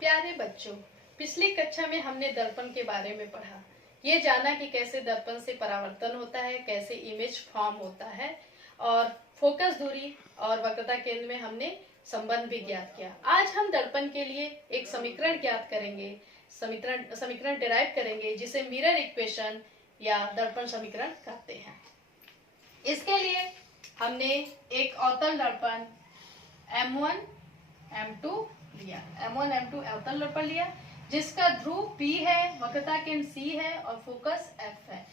प्यारे बच्चों, पिछली कक्षा में हमने दर्पण के बारे में पढ़ा। ये जाना कि कैसे दर्पण से परावर्तन होता है, कैसे इमेज फॉर्म होता है, और फोकस दूरी और वक्रता केंद्र में हमने संबंध भी ज्ञात किया। आज हम दर्पण के लिए एक समीकरण ज्ञात करेंगे, समीकरण डिराइव करेंगे, जिसे मिरर इक्वेशन या दर्पण समीकरण कहते हैं। इसके लिए हमने एक अवतल दर्पण M1 M2 लिया, M1 M2 अवतल दर्पण लिया, जिसका ध्रुव P है, वक्रता केंद्र C है और फोकस F है।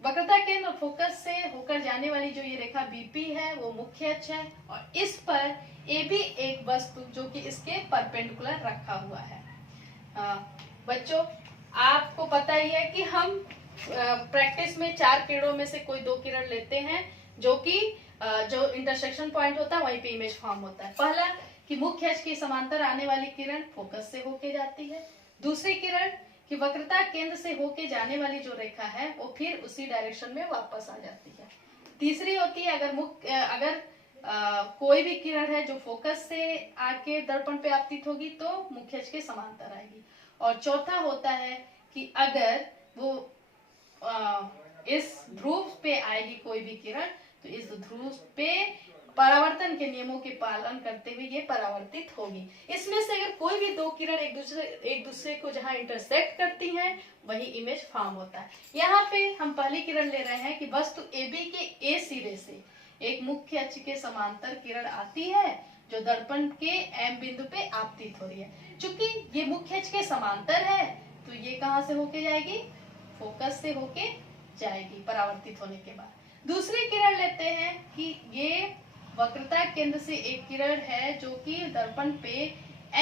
वक्रता केंद्र और फोकस से होकर जाने वाली जो ये रेखा BP है वो मुख्य अक्ष है, और इस पर AB एक वस्तु जो कि इसके परपेंडिकुलर रखा हुआ है। बच्चों, आपको पता ही है कि हम प्रैक्टिस में 4 किरणों में से कोई 2 किरण लेते हैं, जो कि जो इंटरसेक्शन पॉइंट होता है वहीं पे इमेज फॉर्म होता है। पहला कि मुख्य अक्ष के समांतर आने वाली किरण फोकस से होके जाती है। दूसरी किरण कि वक्रता केंद्र से होके जाने वाली जो रेखा है वो फिर उसी डायरेक्शन में वापस आ जाती है। तीसरी होती है अगर कोई भी किरण है जो फोकस से आके दर्पण पे आपतित होगी तो मुख्य अक्ष के समांतर आएगी। और चौथा होता है कि अगर वो इस ध्रुव पे आएगी कोई भी किरण, तो इस ध्रुव पे परावर्तन के नियमों के पालन करते हुए ये परावर्तित होगी। इसमें से अगर कोई भी 2 किरण एक दूसरे को जहां इंटरसेक्ट करती हैं वही इमेज फॉर्म होता है। यहाँ पे हम पहली किरण ले रहे हैं कि वस्तु AB के A सिरे से एक मुख्य अक्ष के समांतर किरण आती है जो दर्पण के M बिंदु पे आपतित हो रही है। चूंकि ये मुख्य अक्ष के समांतर है तो ये कहां से होके जाएगी? फोकस से होके जाएगी परावर्तित होने के बाद। दूसरी किरण लेते हैं कि ये वक्रता केंद्र से एक किरण है जो कि दर्पण पे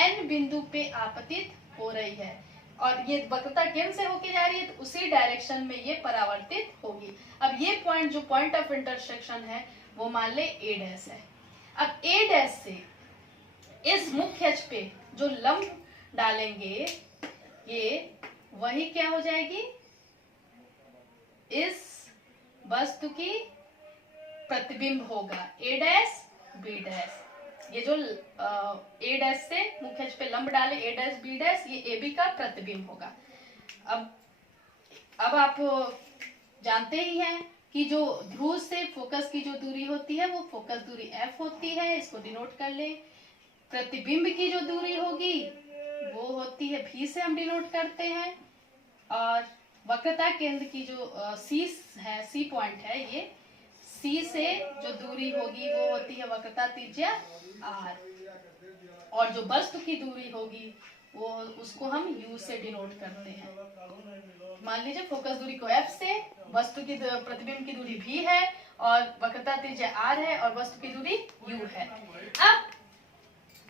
N बिंदु पे आपतित हो रही है, और ये वक्रता केंद्र से होके जा रही है तो उसी डायरेक्शन में ये परावर्तित होगी। अब ये पॉइंट जो पॉइंट ऑफ इंटरसेक्शन है वो मान ले A डैश है। अब A डैश से इस मुख्य अक्ष पे जो लंब डालेंगे ये वही क्या हो जाएगी? इस वस्तु की प्रतिबिंब होगा A डैश B डैश। ये जो A डैश से मुख्य अक्ष पे लंब डाले A डैश B डैश, ये AB का प्रतिबिंब होगा। अब आप जानते ही हैं कि जो ध्रुव से फोकस की जो दूरी होती है वो फोकस दूरी F होती है, इसको डिनोट कर ले। प्रतिबिंब की जो दूरी होगी वो होती है V से हम डिनोट करते हैं, और वक्रता केंद्र की जो C है, C पॉइंट है, ये C से जो दूरी होगी वो होती है वक्रता त्रिज्या R, और जो वस्तु की दूरी होगी वो उसको हम U से डिनोट करते हैं। मान लीजिए फोकस दूरी को F से, वस्तु की प्रतिबिंब की दूरी V है और वक्रता त्रिज्या R है और वस्तु की दूरी U है। अब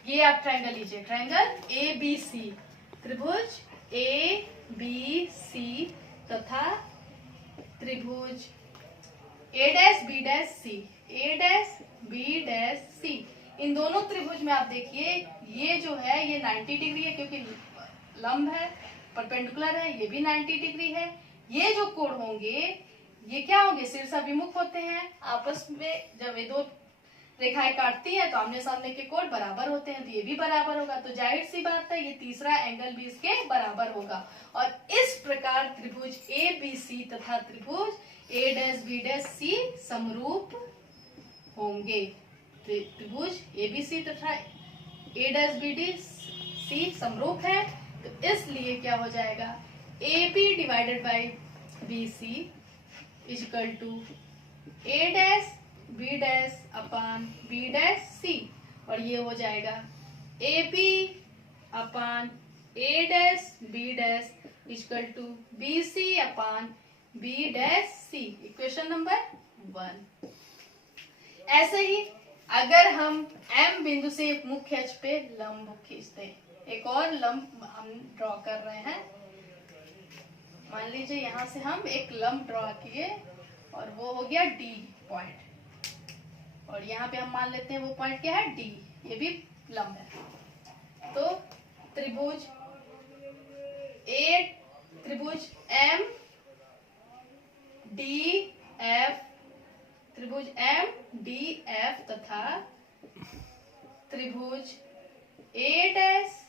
ये आप ट्रायंगल लीजिए, ट्रायंगल ABC, त्रिभुज ABC तथा त्रिभुज A dash B dash C, A dash B dash C। इन दोनों त्रिभुज में आप देखिए ये जो है ये 90 डिग्री है, क्योंकि लंब है, परपेंडिकुलर है, ये भी 90 डिग्री है। ये जो कोण होंगे ये क्या होंगे? शीर्षाभिमुख होते हैं। आपस में जब ये दो रेखाएं काटती है तो आमने सामने के कोण बराबर होते हैं, तो ये भी बराबर होगा, तो जाहिर सी बात है ये तीसरा एंगल भी इसके बराबर होगा। और इस प्रकार त्रिभुज ABC तथा त्रिभुज A dash B dash C समरूप होंगे। त्रिभुज ABC तथा A dash B dash C समरूप है, तो इसलिए क्या हो जाएगा? AB divided by BC is equal to A dash B dash upon B dash C, और ये हो जाएगा AB upon A dash B dash equal to BC upon B dash C, equation number 1। ऐसे ही अगर हम M बिंदु से मुख्य अक्ष पे लंब खींचते हैं, एक और लंब हम ड्रॉ कर रहे हैं। मान लीजिए यहाँ से हम एक लंब ड्रॉ किए और वो हो गया D पॉइंट, और यहाँ पे हम मान लेते हैं वो पॉइंट क्या है? D, ये भी लंब है। तो त्रिभुज M D F, त्रिभुज M D F तथा त्रिभुज A डैश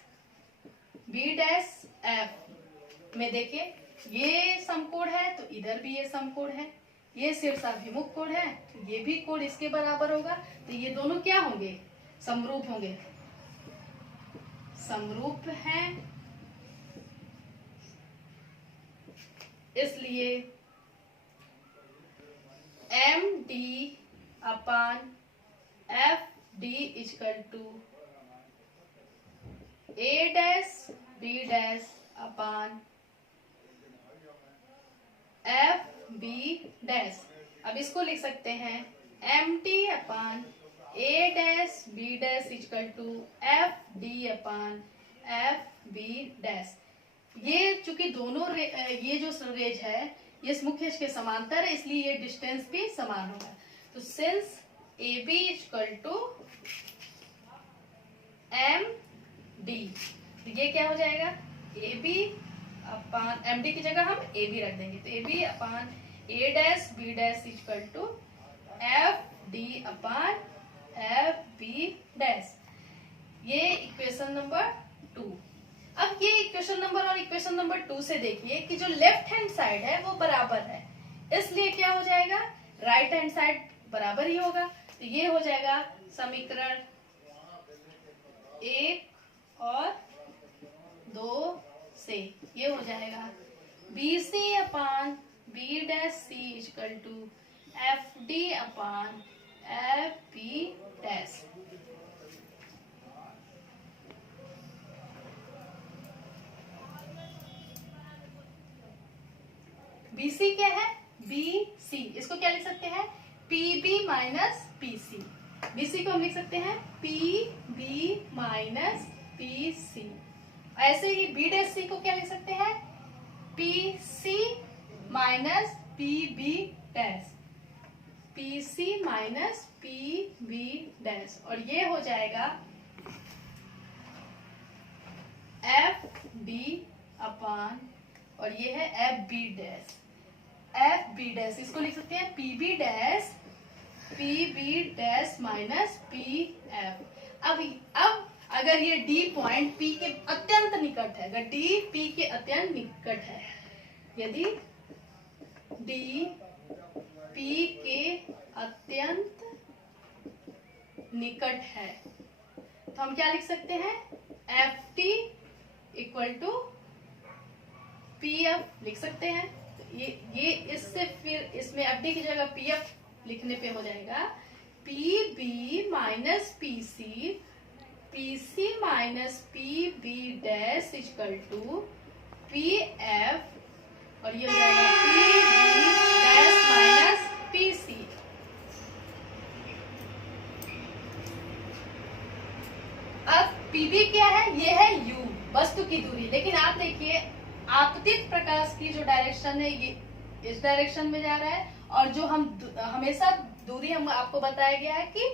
एफ में देखिए ये समकोण है, तो इधर भी ये समकोण है, ये शीर्षाभिमुख कोण है, ये भी कोण इसके बराबर होगा, तो ये दोनों क्या होंगे, समरूप होंगे, समरूप हैं, इसलिए M D upon F D is equal to A dash B dash upon F B dash. अब इसको लिख सकते हैं M T upon A dash B dash is equal to F D upon F B dash. ये चूंकि दोनों ये जो रेज है ये इस मुख्य अक्ष के समांतर है, इसलिए ये डिस्टेंस भी समान होगा। तो since A B is equal to M D, ये क्या हो जाएगा, A B upon M D की जगह हम ए बी रख देंगे, तो A B upon A dash B dash equal to F D upon F B dash. ये इक्वेशन नंबर 2। अब ये इक्वेशन नंबर और इक्वेशन नंबर 2 से देखिए कि जो लेफ्ट हैंड साइड है वो बराबर है, इसलिए क्या हो जाएगा, राइट हैंड साइड बराबर ही होगा। तो ये हो जाएगा समीकरण 1 और 2 से ये हो जाएगा B C upon B dash C equal to F D upon F B dash. BC क्या है, BC, इसको क्या लिख सकते हैं, PB माइनस PC। BC को हम लिख सकते हैं PB माइनस PC। ऐसे ही B डैश C को क्या लिख सकते हैं, PC minus PB dash, PC minus PB dash, और ये हो जाएगा FD अपान, और ये है FB डैश, FB डैश, इसको लिख सकते हैं PB डैश माइनस PF। अब अगर ये D पॉइंट P के अत्यंत निकट है, अगर D P के अत्यंत निकट है, यदि D P के अत्यंत निकट है, तो हम क्या लिख सकते हैं, FT इक्वल टू PF लिख सकते हैं। तो ये इससे फिर इसमें FD की जगह PF लिखने पे हो जाएगा PB minus PC, PC minus PB dash equal to PF, और ये हो जाएगा PB डैश माइनस PC। अब PB क्या है, ये है U, वस्तु की दूरी। लेकिन आप देखिए आपतित प्रकाश की जो डायरेक्शन है ये इस डायरेक्शन में जा रहा है, और जो हम हमेशा दूरी हम आपको बताया गया है कि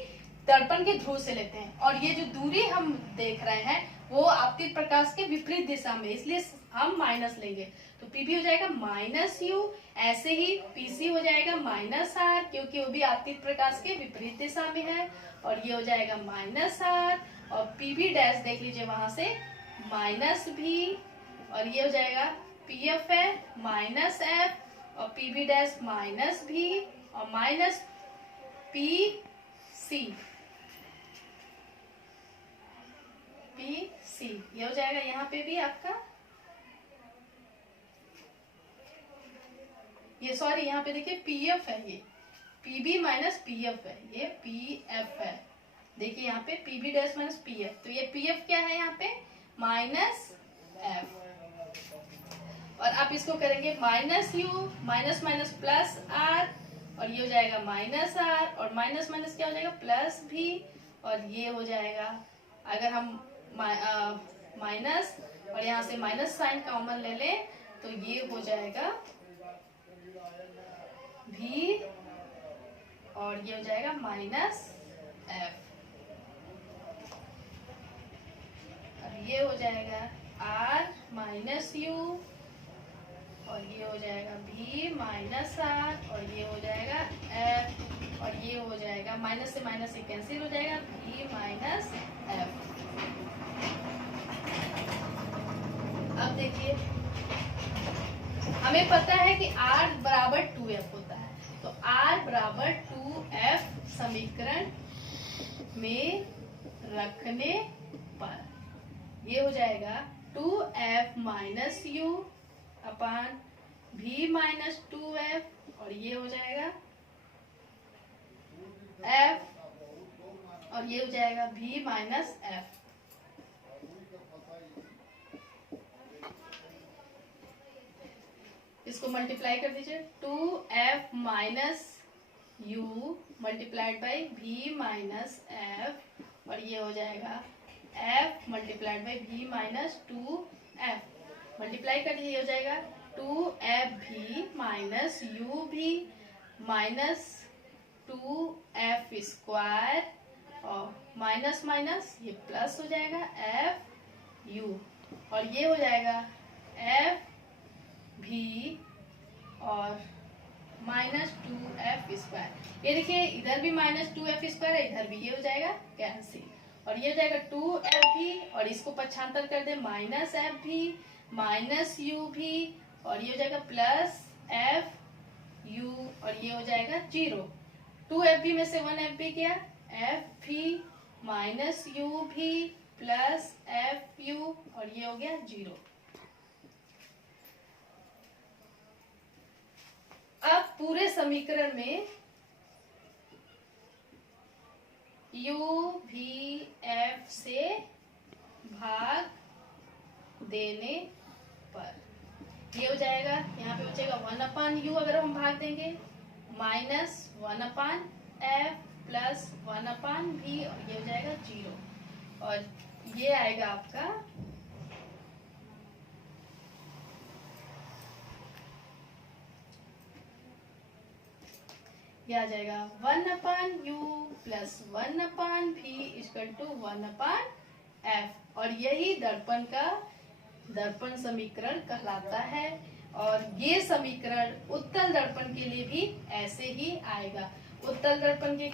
दर्पण के ध्रुव से लेते हैं, और ये जो दूरी हम देख रहे हैं वो आपतित प्रकाश के विपरीत दिशा में, इसलिए हम माइनस लेंगे। तो PB हो जाएगा माइनस U, ऐसे ही PC हो जाएगा माइनस R, क्योंकि वो भी आपतित प्रकाश के विपरीत दिशा में है, और ये हो जाएगा माइनस R, और PB डैश देख लीजिए वहां से माइनस V, और ये हो जाएगा PF है माइनस F, और PB डैश माइनस V, और माइनस PC, ये हो जाएगा यहाँ पे भी आपका, ये सॉरी यहाँ पे देखिए PF है, ये PB माइनस PF है, ये PF है। देखिए यहाँ पे PB डैश माइनस PF, तो ये PF क्या है यहाँ पे माइनस F, और आप इसको करेंगे minus U minus minus plus R, और ये हो जाएगा माइनस R, और माइनस माइनस क्या हो जाएगा प्लस V, और ये हो जाएगा अगर हम माइनस और यहाँ से माइनस साइन कॉमन ले लें तो ये हो जाएगा V, और ये हो जाएगा माइनस F, और ये हो जाएगा R माइनस U, और ये हो जाएगा V माइनस R, और ये हो जाएगा F, और ये हो जाएगा माइनस से माइनस से कैंसिल हो जाएगा V माइनस F। अब देखिए लीजिए, हमें पता है कि R बराबर 2F होता है, तो R बराबर 2F समीकरण में रखने पर ये हो जाएगा 2F minus you upon V minus 2F, और ये हो जाएगा F, और ये हो जाएगा V माइनस F। इसको मल्टीप्लाई कर दीजिए, 2F minus you multiplied by V minus F, और ये हो जाएगा F multiplied by V minus 2F। Multiply कर दीजिए, हो जाएगा 2FV minus UV minus 2F square, और माइनस माइनस ये प्लस हो जाएगा FU, और ये हो जाएगा FV और माइनस 2F स्क्वायर। ये देखिए इधर भी माइनस 2F स्क्वायर है, इधर भी, ये हो जाएगा कैंसिल, और ये हो जाएगा 2FV, और इसको पक्षांतर कर दे माइनस FV माइनस UV, और ये हो जाएगा प्लस FU, और ये हो जाएगा 0। 2FV में से 1FV गया, FV minus UV plus FU, और ये हो गया 0। अब पूरे समीकरण में UVF से भाग देने पर ये हो जाएगा, यहाँ पे बचेगा 1/U, अगर हम भाग देंगे माइनस 1/F प्लस 1/V, और ये हो जाएगा 0, और ये आएगा आपका ये आ जाएगा 1/U plus 1/V equal to 1/F, और यही दर्पण का दर्पण समीकरण कहलाता है। और ये समीकरण उत्तल दर्पण के लिए भी ऐसे ही आएगा। उत्तल दर्पण के